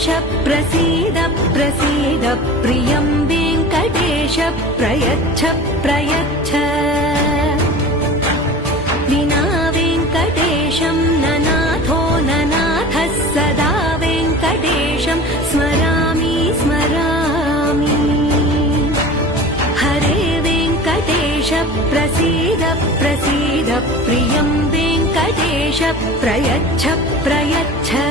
वेङ्कटेश प्रसीद प्रसीद प्रियं वेङ्कटेश प्रयच्छ प्रयच्छ विना वेङ्कटेशं ननाथो ननाथः सदा वेङ्कटेशं स्मरामि स्मरामि हरे वेङ्कटेश प्रसीद प्रसीद प्रियं वेङ्कटेश प्रयच्छ प्रयच्छ